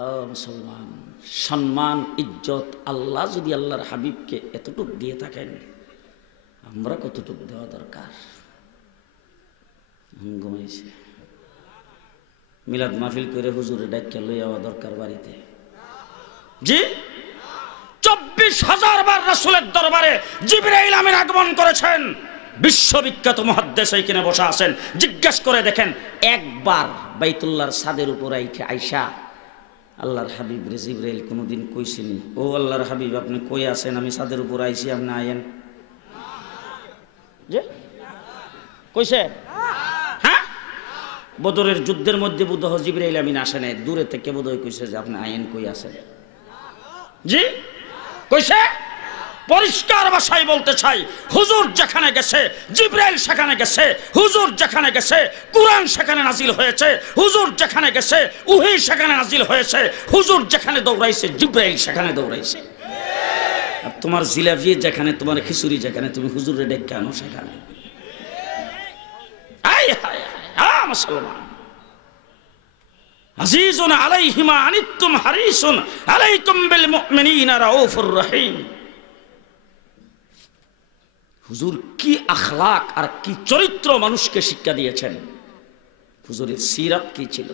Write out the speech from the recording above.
মুসলমান, সম্মান ইজ্জত আল্লাহ যদি আল্লাহর হাবিবকে এতটুক দিয়ে থাকেন, আমরা কতটুক দেওয়া দরকার? ঘুমাইছে, মিলাদ মাহফিল করে হুজুরে ডাক্কা লই যাওয়া দরকার বাড়িতে। জি, 24,000 বার রাসূলের দরবারে জিবরাইল আমিন আগমন করেছেন। বিশ্ববিখ্যাত মুহাদ্দিস এইখানে বসা আছেন, জিজ্ঞেস করে দেখেন, একবার বাইতুল্লাহর ছাদের উপর আইসা আল্লাহর হাবিব রে জিবরাইল কোনোদিন কইছেনি, ও আল্লাহর হাবিব আপনি কই আছেন, আমি ছাদের উপর আইছি, আপনি আয়েন? যে কইছে? হ্যাঁ, বদরের যুদ্ধের মধ্যে বুধহ জিবরাইল আমিন আসে নাই, দূরে থেকে বোধহয় কইছে যে আপনি আয়েন, কই আছেন? জি কইছে? পরিষ্কার ভাষায় বলতে চাই, হুজুর যেখানে গেছে জিবরাইল সেখানে গেছে, হুজুর যেখানে গেছে কুরআন সেখানে নাজিল হয়েছে, হুজুর যেখানে গেছে ওহী সেখানে নাজিল হয়েছে, হুজুর যেখানে দৌড়াইছে জিবরাইল সেখানে দৌড়াইছে। আর তোমার জিলাপি যেখানে, তোমার খিচুড়ি যেখানে, তুমি হুজুরে ডেকে আনো সেখানে। আয় হায় হায় মুসলমান, আজিজুন আলাইহি মা আনিতুম হারিসুন আলাইকুম বিল মুমিনিনা রাউফুর রহিম। হুজুর কি আখলাক আর কি চরিত্র মানুষকে শিক্ষা দিয়েছেন, হুজুরের সিরাত কি ছিল।